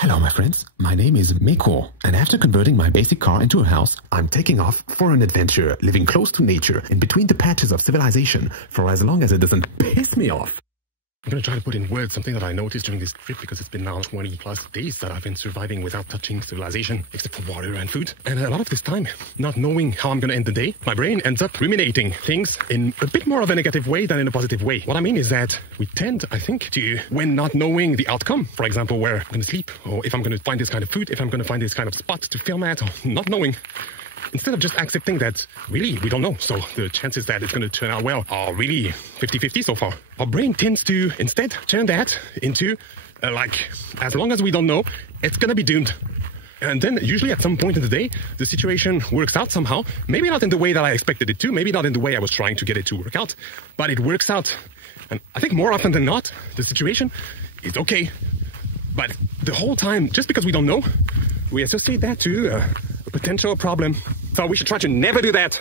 Hello my friends, my name is Meyqool, and after converting my basic car into a house, I'm taking off for an adventure, living close to nature in between the patches of civilization for as long as it doesn't piss me off. I'm going to try to put in words something that I noticed during this trip, because it's been now 20 plus days that I've been surviving without touching civilization, except for water and food. And a lot of this time, not knowing how I'm going to end the day, my brain ends up ruminating things in a bit more of a negative way than in a positive way. What I mean is that we tend, I think, to, when not knowing the outcome, for example, where I'm going to sleep, or if I'm going to find this kind of food, if I'm going to find this kind of spot to film at, or not knowing, instead of just accepting that, really, we don't know, so the chances that it's going to turn out well are really 50-50 so far. Our brain tends to, instead, turn that into, as long as we don't know, it's going to be doomed. And then, usually at some point in the day, the situation works out somehow. Maybe not in the way that I expected it to, maybe not in the way I was trying to get it to work out, but it works out. And I think more often than not, the situation is okay. But the whole time, just because we don't know, we associate that to a potential problem. So we should try to never do that.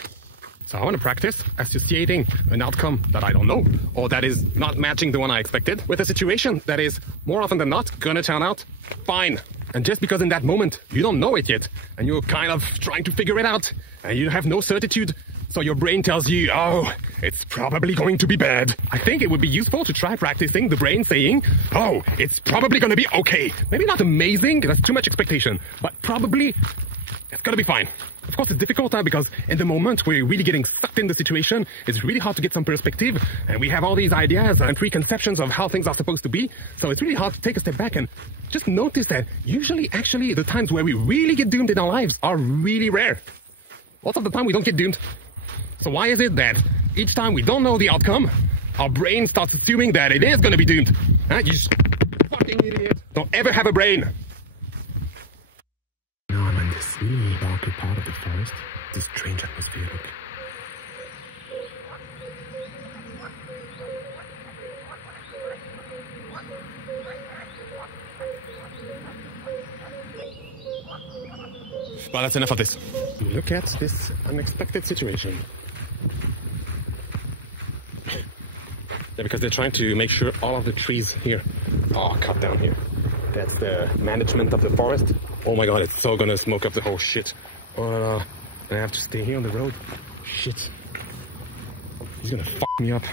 So I want to practice associating an outcome that I don't know, or that is not matching the one I expected, with a situation that is more often than not gonna turn out fine. And just because in that moment you don't know it yet, and you're kind of trying to figure it out, and you have no certitude, so your brain tells you, oh, it's probably going to be bad. I think it would be useful to try practicing the brain saying, oh, it's probably gonna be okay. Maybe not amazing, that's too much expectation, but probably it's gonna be fine. Of course, it's difficult because in the moment we're really getting sucked in the situation. It's really hard to get some perspective, and we have all these ideas and preconceptions of how things are supposed to be. So it's really hard to take a step back and just notice that usually, actually, the times where we really get doomed in our lives are really rare. Most of the time we don't get doomed. So why is it that each time we don't know the outcome, our brain starts assuming that it is gonna be doomed? Huh? You fucking idiot. Don't ever have a brain. This really darker part of the forest, this strange atmosphere. Look. Well, that's enough of this. Look at this unexpected situation. Yeah, because they're trying to make sure all of the trees here are cut down here. That's the management of the forest. Oh my god, it's so gonna smoke up the whole shit. Oh no, no. I have to stay here on the road. Shit. He's gonna fuck me up.